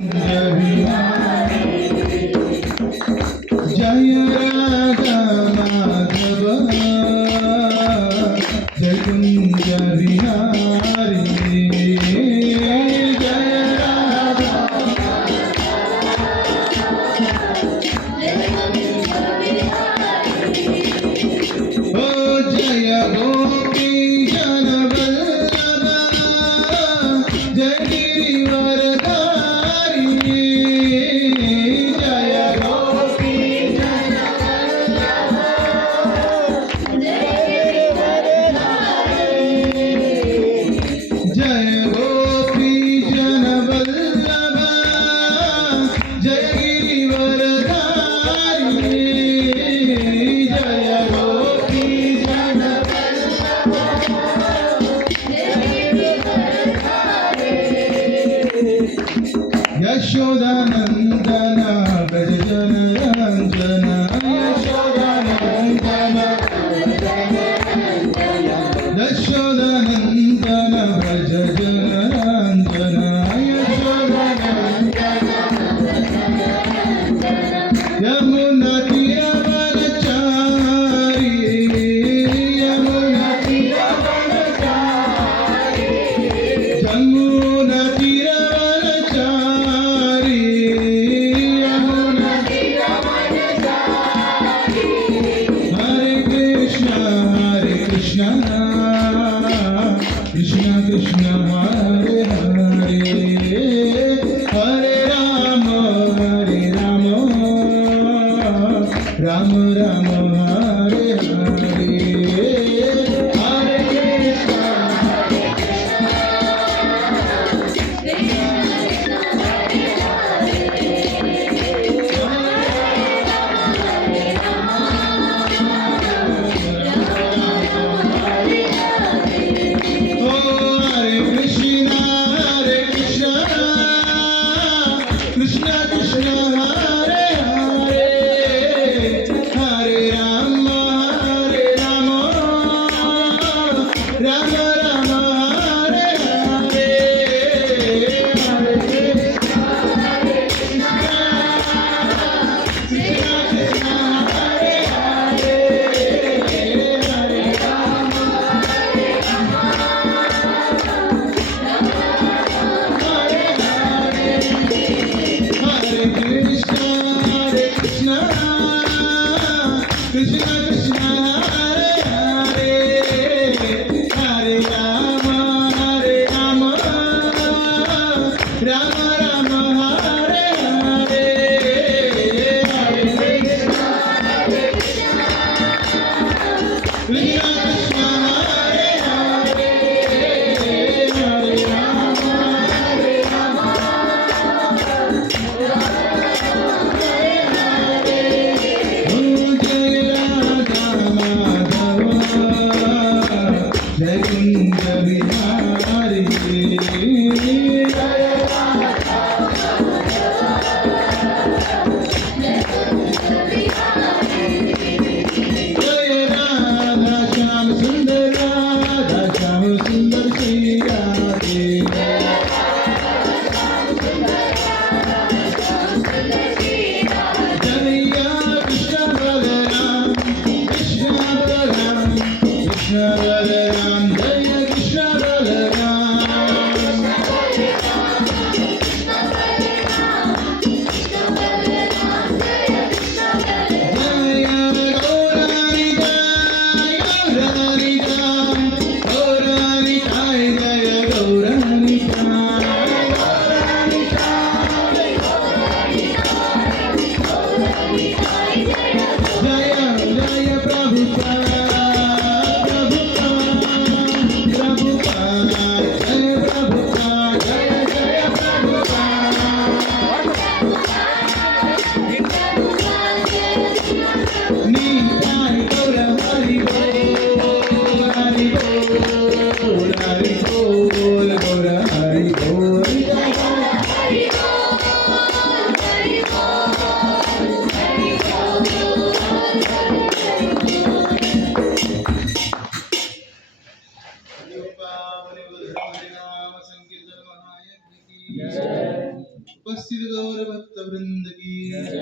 जय राधा माधव जय कुंज विहारी जय राधा ओ जय गोपी जन वल्लभ जय गिरिवरधारी जय गोपी जन जय गोपी जन वल्लभ जय गिरिवरधारी जय गोपी जन यशोदानंदन व्रज जन रंजन यशोदानंदन व्रज जन रंजन यमुना तीरवनचारी यमुना जमुना तीरवनचारी यमुना हरे कृष्ण कृष्ण कृष्ण हरे हरे हरे राम राम राम हरे हरे हरे कृष्ण ओ हरे कृष्ण कृष्ण कृष्ण हरे हरे हरे राम राम राम हरे हरे हरे कृष्ण कृष्ण हरे हरे हरे राम हरे हरे हरे कृष्ण उपस्थित गौर भक्त वृंद की